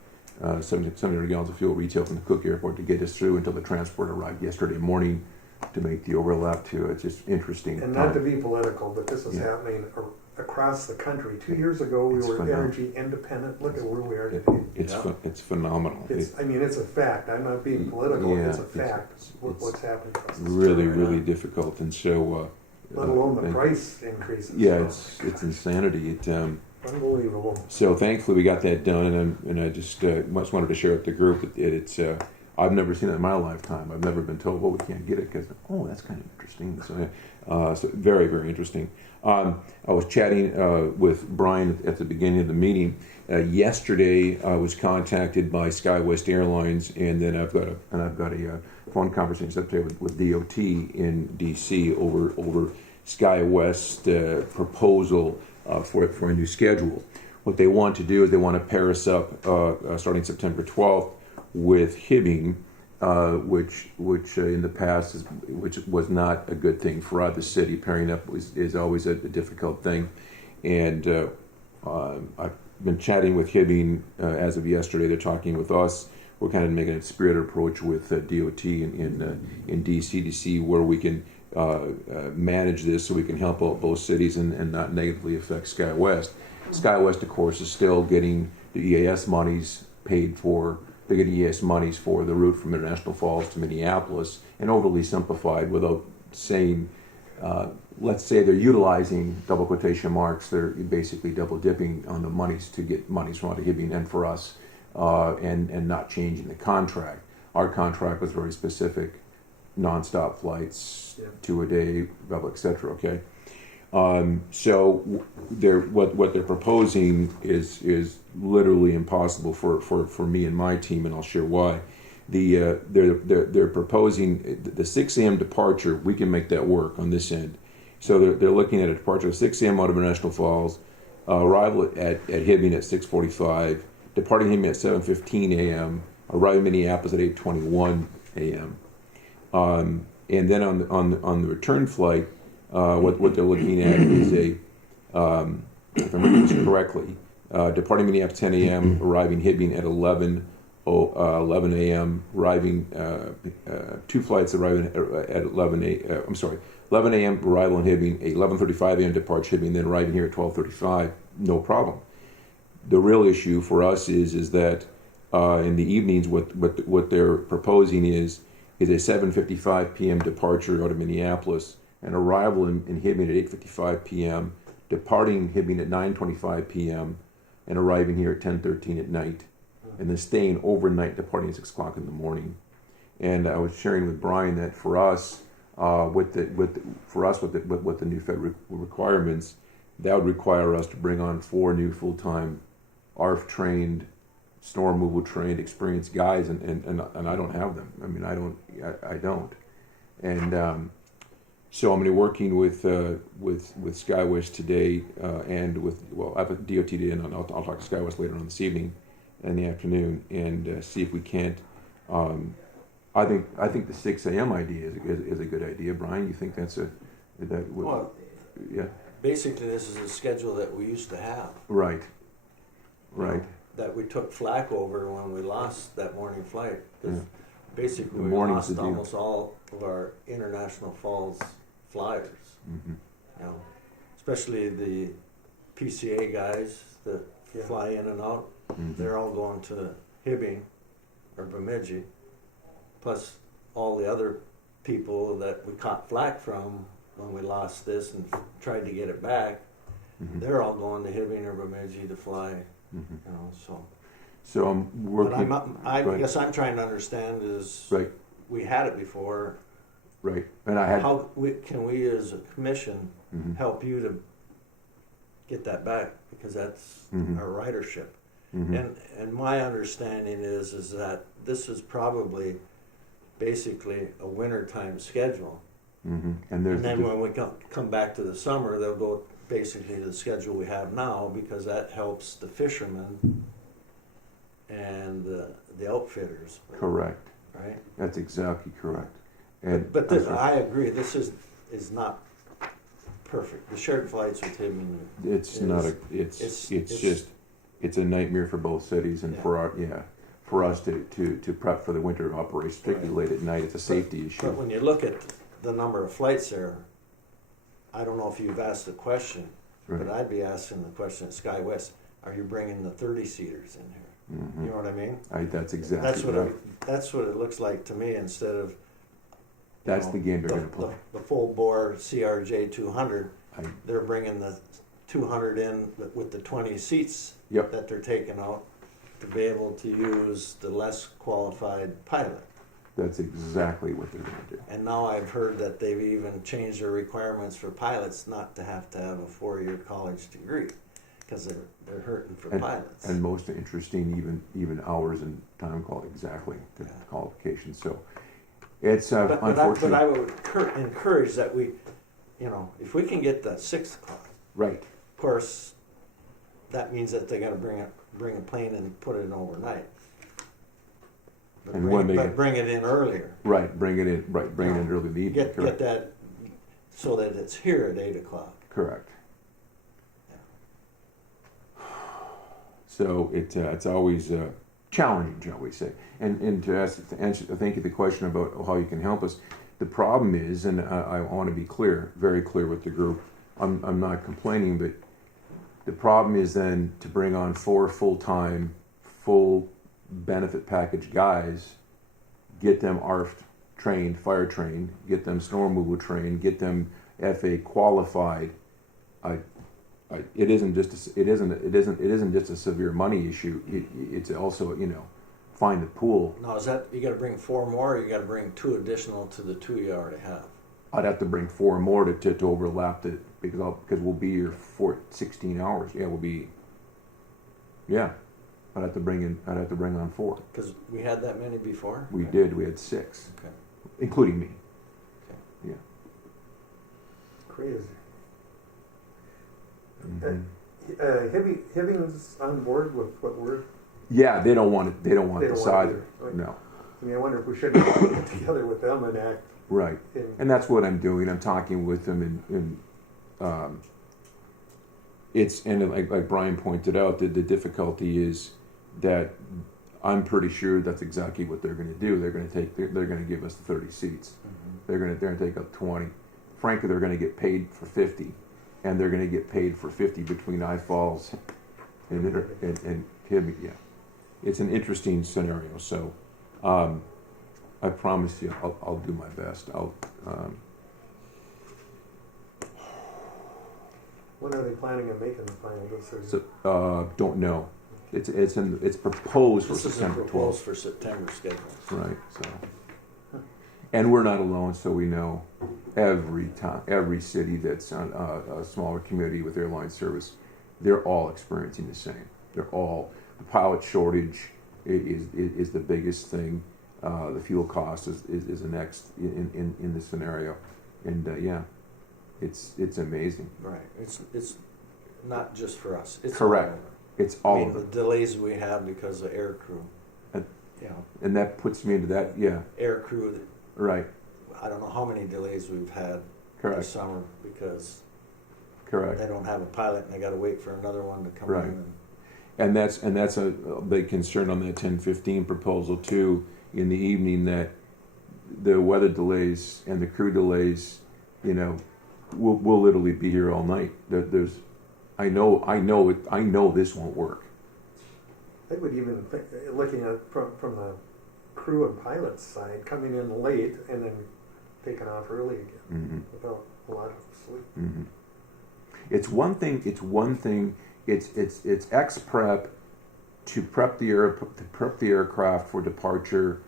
700 gallons of fuel retail from the Cook Airport to get us through until the transport arrived yesterday morning to make the overlap to. It's just interesting. And not to be political, but this is happening across the country. 2 years ago, we It's were phenomenal. energy independent. Look at where we are today. It's phenomenal. I mean, it's a fact. I'm not being political. Yeah, It's a fact. it's What's happening. across the really, country right really now. difficult, and so. Let alone the thank- price increases. Yeah, So, it's insanity. unbelievable. So thankfully we got that done, and I just wanted to share with the group that it's. I've never seen it in my lifetime. I've never been told, "Well, we can't get it," because that's kind of interesting. So very, very interesting. I was chatting with Brian at the beginning of the meeting. Yesterday, I was contacted by SkyWest Airlines, and then I've got a phone conversation up there with DOT in DC over SkyWest proposal for a new schedule. What they want to do is they want to pair us up starting September 12th with Hibbing, which in the past which was not a good thing for either city. Pairing up is always a difficult thing, and I've been chatting with Hibbing as of yesterday. They're talking with us. We're kind of making a spirited approach with DOT in DC to see where we can manage this so we can help out both cities and not negatively affect SkyWest. SkyWest, of course, is still getting the EAS monies paid for. They get EAS monies for the route from International Falls to Minneapolis, and overly simplified without saying, let's say they're utilizing double quotation marks, they're basically double dipping on the monies to get monies from out of Hibbing and for us, and not changing the contract. Our contract was very specific, nonstop flights, 2 a day, blah, blah, et cetera, okay? So what they're proposing is literally impossible for me and my team, and I'll share why. They're proposing the 6 a.m. departure. We can make that work on this end. So they're looking at a departure of 6 a.m. out of International Falls, arrival at Hibbing at 6:45, departing Hibbing at 7:15 a.m., arriving in Minneapolis at 8:21 a.m. And then on the return flight, what they're looking at is if I'm reading this correctly, departing Minneapolis 10 a.m., arriving Hibbing at 11 a.m., arriving 2 flights arriving at 11 a.m. arrival in Hibbing, 11:35 a.m. departure Hibbing, then arriving here at 12:35, no problem. The real issue for us is that in the evenings, what they're proposing is a 7:55 p.m. departure out of Minneapolis, an arrival in Hibbing at 8:55 p.m., departing Hibbing at 9:25 p.m., and arriving here at 10:13 at night, and then staying overnight, departing at 6 o'clock in the morning. And I was sharing with Brian that for us, with the new Fed requirements, that would require us to bring on 4 new full-time ARF trained, snow removal trained, experienced guys, and I don't have them. I mean, I don't. And so I'm going to be working with SkyWest today, and I have DOT today, and I'll talk to SkyWest later on this evening, in the afternoon, and see if we can't. I think the 6 a.m. idea is a good idea. Brian, you think Well, yeah. basically, this is a schedule that we used to have. Right. That we took flack over when we lost that morning flight. 'Cause Yeah. basically, The we morning's lost the deal. almost all of our International Falls flyers. Mm-hmm. You know, especially the PCA guys that fly in and out. Mm-hmm. They're all going to Hibbing or Bemidji, plus all the other people that we caught flack from when we lost this and tried to get it back. Mm-hmm. They're all going to Hibbing or Bemidji to fly. Mm-hmm. You know, So I'm working. But I Go ahead. guess I'm trying to understand is Right. we had it before. Right. And I had. How can we as a commission Mhm. help you to get that back, because that's Mhm. our ridership. Mhm. And my understanding is that this is probably basically a wintertime schedule. Mm-hmm. And there's And then when we come back to the summer, they'll go basically to the schedule we have now, because that helps the fishermen and the outfitters. correct. Right? That's exactly correct. And But I agree, this is not perfect. The shared flights with him, it's not a. It's a nightmare for both cities, and for us to prep for the winter operations, particularly late at night. It's a safety issue. but when you look at the number of flights there, I don't know if you've asked the question, But I'd be asking the question at SkyWest, are you bringing the 30-seaters in here? You know what I mean? That's exactly right. That's what it looks like to me, instead of That's the game they're going to play. The full bore CRJ 200. They're bringing the 200 in with the 20 seats that they're taking out to be able to use the less qualified pilot. That's exactly what they're going to do. And now I've heard that they've even changed their requirements for pilots not to have a 4-year college degree, because they're hurting for pilots. And most interesting, even hours and time exactly the qualifications. So it's unfortunate. But I would encourage that we, if we can get that 6 o'clock. Right. Of course, that means that they got to bring a plane and put it in overnight. But bring it in earlier. Right, bring it in. Right, bring it in early in the evening. Get that so that it's here at 8 o'clock. Correct. Yeah. So it's always challenging, shall we say? And to thank you the question about how you can help us. The problem is, and I want to be very clear with the group. I'm not complaining, but the problem is then to bring on 4 full-time, full benefit package guys, get them ARF trained, fire trained, get them snow removal trained, get them FA qualified. It isn't just a severe money issue. It's also find the pool. Now is that you got to bring 4 more, or you got to bring 2 additional to the 2 you already have? I'd have to bring 4 more to overlap it because we'll be here for 16 hours. Yeah, we'll be. Yeah. I'd have to bring on 4. Because we had that many before? We did. We had 6. Okay. Including me. Okay. Yeah. Crazy. Mm-hmm. Hibbing's on board with what we're. Yeah, they don't want it. They don't want this want either. Right. No. I mean, I wonder if we shouldn't get together with them and act. Right. And that's what I'm doing. I'm talking with them, and like Brian pointed out, the difficulty is that I'm pretty sure that's exactly what they're going to do. They're going to give us the 30 seats. Mm-hmm. They're going to take up 20. Frankly, they're going to get paid for 50, and they're going to get paid for 50 between I Falls and Hibbing. Yeah, it's an interesting scenario. So, I promise you, I'll do my best. When are they planning on making the final decision? So, don't know. It's proposed for This is September 12th. proposed for September schedule. Right. So, and we're not alone. So we know every city that's on a smaller community with airline service, they're all experiencing the same. The pilot shortage is the biggest thing. The fuel cost is the next in this scenario, and it's amazing. Right. It's not just for us. It's correct. all over. It's all the delays we have because of air crew. And that puts me into that. Yeah. Air crew. Right. I don't know how many delays we've had this summer because they don't have a pilot and they got to wait for another one to come in. And that's a big concern on that 1015 proposal too. In the evening, that the weather delays and the crew delays, we'll literally be here all night. I know this won't work. I would even think, looking at from the crew and pilot side, coming in late and then taking off early again without a lot of sleep. Mm-hmm. It's one thing. It's X prep to prep the aircraft for departure.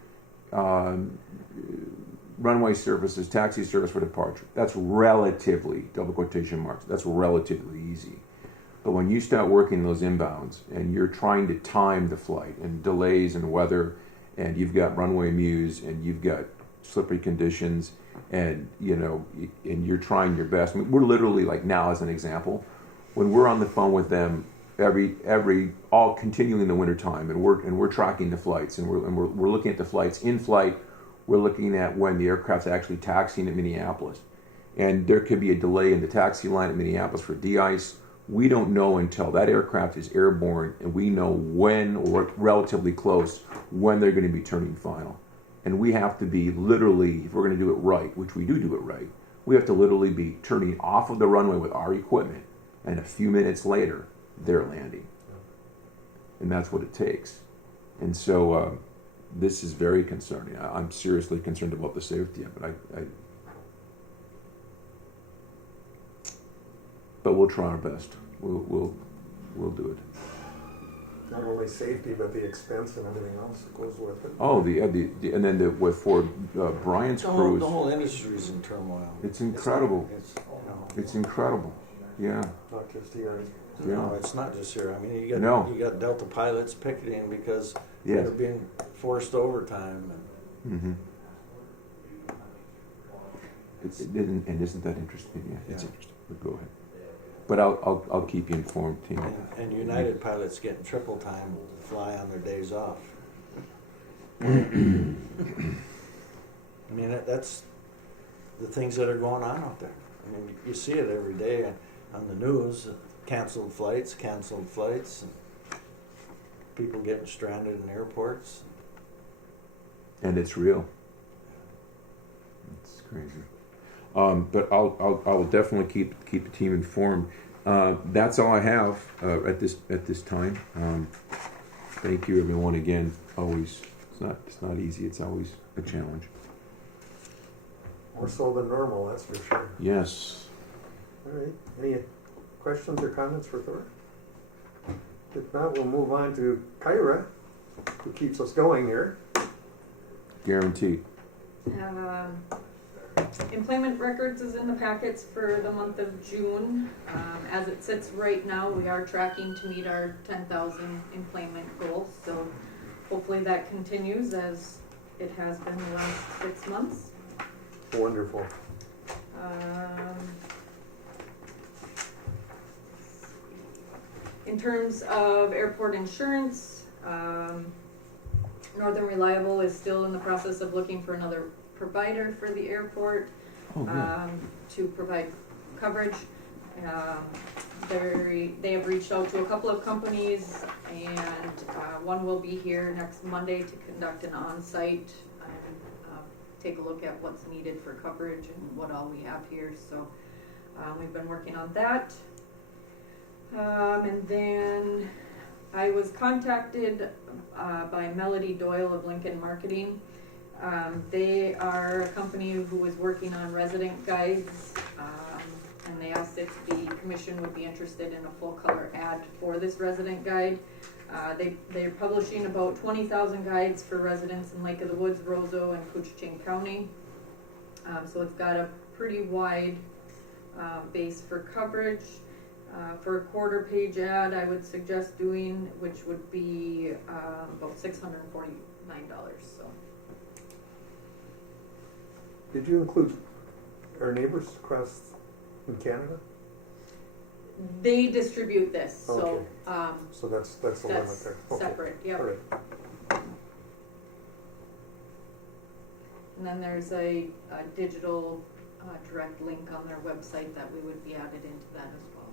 Runway services, taxi service for departure. That's relatively, double quotation marks, that's relatively easy. But when you start working those inbounds and you're trying to time the flight and delays and weather, and you've got runway muse and you've got slippery conditions, and and you're trying your best. I mean, we're literally, like now as an example, when we're on the phone with them all continuing in the wintertime, and we're tracking the flights, and we're looking at the flights in flight. We're looking at when the aircraft's actually taxiing at Minneapolis, and there could be a delay in the taxi line at Minneapolis for de-ice. We don't know until that aircraft is airborne, and we know when, or relatively close, when they're going to be turning final. And we have to be literally, if we're going to do it right, which we do it right, we have to literally be turning off of the runway with our equipment and a few minutes later, they're landing. And that's what it takes. And so this is very concerning. I'm seriously concerned about the safety of it. But we'll try our best. We'll do it. Not only safety, but the expense and everything else that goes with it. Oh, and then for Brian's cruise. The whole industry's in turmoil. It's incredible. It's It's incredible. Yeah. Not just here. No, it's not just here. I mean, you got Delta pilots picketing because Yes. they're being forced overtime. Mm-hmm. And isn't that interesting? Yeah, it's Yeah. interesting. But go ahead. But I'll keep you informed, team. And United pilots getting triple time to fly on their days off. I mean, that's the things that are going on out there. I mean, you see it every day on the news, canceled flights, and people getting stranded in airports. And it's real. It's crazy. But I'll definitely keep the team informed. That's all I have at this time. Thank you, everyone. Again, always it's not easy. It's always a challenge. More so than normal, that's for sure. Yes. All right. Any questions or comments for Thor? If not, we'll move on to Kyra, who keeps us going here. Guaranteed. Employment records is in the packets for the month of June. As it sits right now, we are tracking to meet our 10,000 employment goal. So hopefully that continues as it has been the last 6 months. Wonderful. In terms of airport insurance, Northern Reliable is still in the process of looking for another provider for the airport to provide coverage. They have reached out to a couple of companies, and one will be here next Monday to conduct an on-site and take a look at what's needed for coverage and what all we have here. So we've been working on that. And then I was contacted by Melody Doyle of Lincoln Marketing. They are a company who is working on resident guides, and they asked if the commission would be interested in a full color ad for this resident guide. They're publishing about 20,000 guides for residents in Lake of the Woods, Roseau, and Couchiching County. So it's got a pretty wide base for coverage. For a quarter-page ad, I would suggest doing, which would be about $649. So. Did you include our neighbors across in Canada? They distribute this, Okay. so So that's the limit that's there. Okay. separate. Yep. All right. And then there's a digital direct link on their website that we would be added into that as well.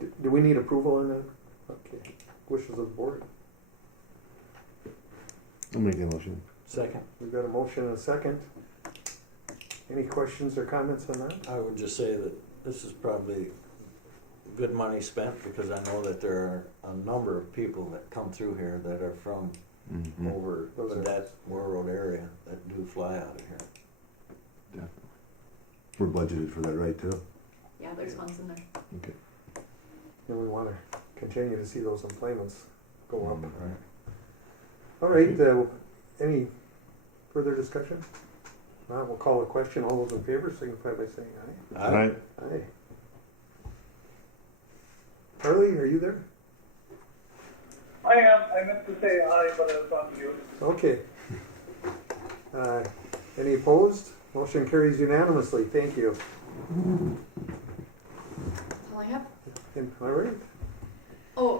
So. Do we need approval on that? Okay. Wishes of the board. I'll make a motion. Second. We've got a motion and a second. Any questions or comments on that? I would just say that this is probably good money spent because I know that there are a number of people that come through here that are from over that Warroad area that do fly out of here. Definitely. We're budgeted for that, right, too? Yeah, there's funds in there. Okay. And we want to continue to see those employments go up. Right. All right. Any further discussion? We'll call a question. All those in favor signify by saying aye. Aye. Aye. Harley, are you there? I am. I meant to say aye, but I was on mute. Okay. Any opposed? Motion carries unanimously. Thank you. That's all I have. All right. Oh,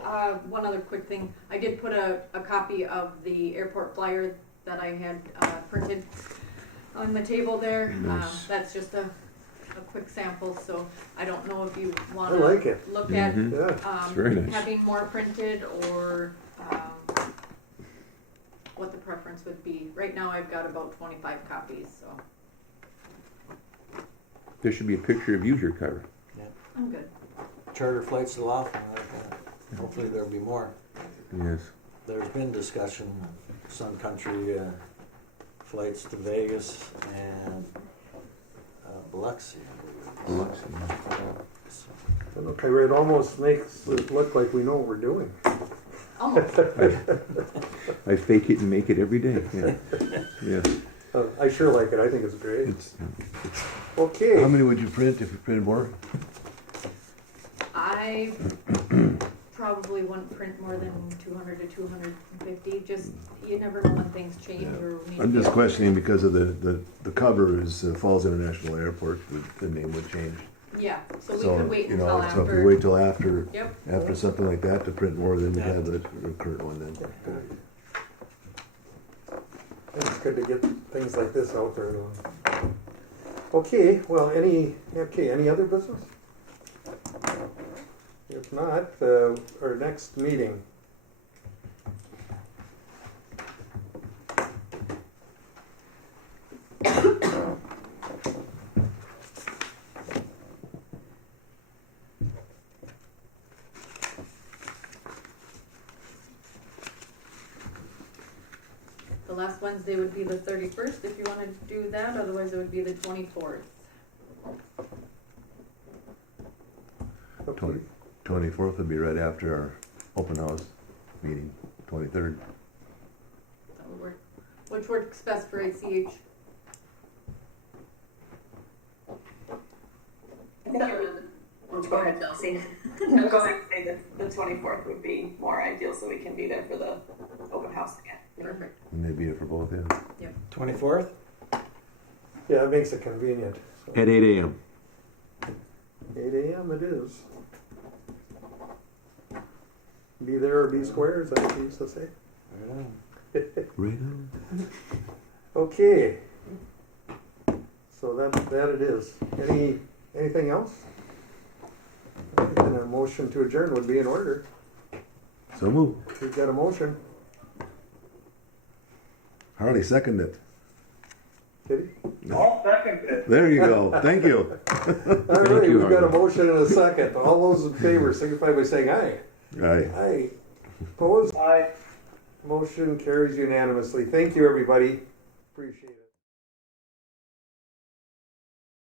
one other quick thing. I did put a copy of the airport flyer that I had printed on the table there. Nice. That's just a quick sample, so I don't know if you want I like it. to look at Yeah. It's very nice. having more printed or what the preference would be. Right now I've got about 25 copies, so. There should be a picture of you here, Kyra. I'm good. Charter flights to Laughlin, like that. Hopefully there'll be more. Yes. There's been discussion, Sun Country flights to Vegas and Biloxi. Biloxi. So, Okay, it almost makes it look like we know what we're doing. Almost. I fake it and make it every day. Yeah. Yes. I sure like it. I think it's great. It's, Okay. how many would you print if you printed more? I probably wouldn't print more than 200 to 250. Just, you never know when things change or need I'm to just be- questioning because of the cover is Falls International Airport, the name would change. Yeah, so we could wait you until know, after. so if we wait till after, Yep. after something like that to print more, then we have the current one then. It's good to get things like this out there. Okay, well, any other business? If not, our next meeting. The last Wednesday would be the 31st if you want to do that, otherwise it would be the 24th. 24th would be right after our open house meeting, 23rd. That would work. Which works best for ACH? I think go ahead, Chelsea. No, go ahead. Say that the 24th would be more ideal, so we can be there for the open house again. Perfect. Maybe it for both, yeah. 24th? Yeah, it makes it convenient. So At 8 a.m. 8 a.m. it is. Be there or be square, is that what you used to say? Right on. Okay. So that it is. Anything else? Then a motion to adjourn would be in order. So move. We've got a motion. Harley seconded it. Did he? I'll second it. There you go. Thank you. All right, you, we've got a Harlan. motion and a second. All those in favor signify by saying aye. Aye. Aye. Opposed? Aye. Motion carries unanimously. Thank you, everybody. Appreciate it.